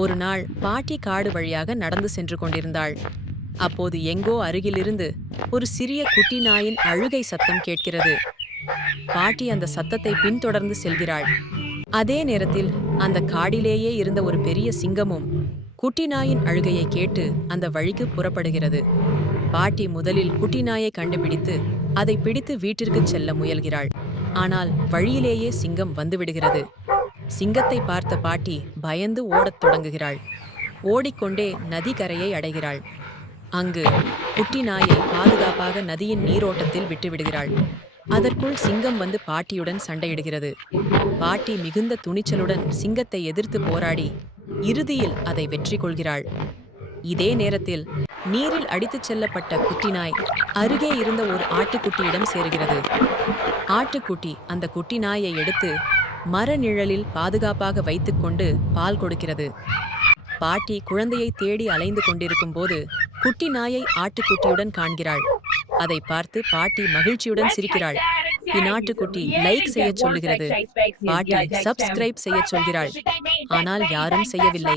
ஒரு நாள் பாட்டி காடு வழியாக நடந்து சென்று கொண்டிருந்தாள். அப்போது எங்கோ அருகிலிருந்து ஒரு சிறிய குட்டி நாயின் அழுகை சத்தம் கேட்கிறது. பாட்டி அந்த சத்தத்தை பின்தொடர்ந்து செல்கிறாள். அதே நேரத்தில் அந்த காடிலேயே இருந்த ஒரு பெரிய சிங்கமும் குட்டி நாயின் அழுகையை கேட்டு அந்த வழிக்கு புறப்படுகிறது. பாட்டி முதலில் குட்டி நாயை கண்டுபிடித்து அதை பிடித்து வீட்டிற்குச் செல்ல முயல்கிறாள். ஆனால் வழியிலேயே சிங்கம் வந்துவிடுகிறது. சிங்கத்தை பார்த்த பாட்டி பயந்து ஓடத் தொடங்குகிறாள். ஓடிக்கொண்டே நதிக்கரையை அடைகிறாள். அங்கு குட்டி நாயை பாதுகாப்பாக நதியின் நீரோட்டத்தில் விட்டுவிடுகிறாள். அதற்குள் சிங்கம் வந்து பாட்டியுடன் சண்டையிடுகிறது. பாட்டி மிகுந்த துணிச்சலுடன் சிங்கத்தை எதிர்த்து போராடி இறுதியில் அதை வெற்றி கொள்கிறாள். இதே நேரத்தில் நீரில் அடித்துச் செல்லப்பட்ட குட்டி நாய் அருகே இருந்த ஒரு ஆட்டுக்குட்டியிடம் சேருகிறது. ஆட்டுக்குட்டி அந்த குட்டி நாயை எடுத்து மர நிழலில் பாதுகாப்பாக வைத்துக்கொண்டு பால் கொடுக்கிறது. பாட்டி குழந்தையை தேடி அலைந்து கொண்டிருக்கும் போது குட்டி நாயை ஆட்டுக்குட்டியுடன் காண்கிறாள். அதை பார்த்து பாட்டி மகிழ்ச்சியுடன் சிரிக்கிறாள். இந்நாட்டுக்குட்டி லைக் செய்ய சொல்லுகிறது. பாட்டி சப்ஸ்கிரைப் செய்ய சொல்கிறாள். ஆனால் யாரும் செய்யவில்லை.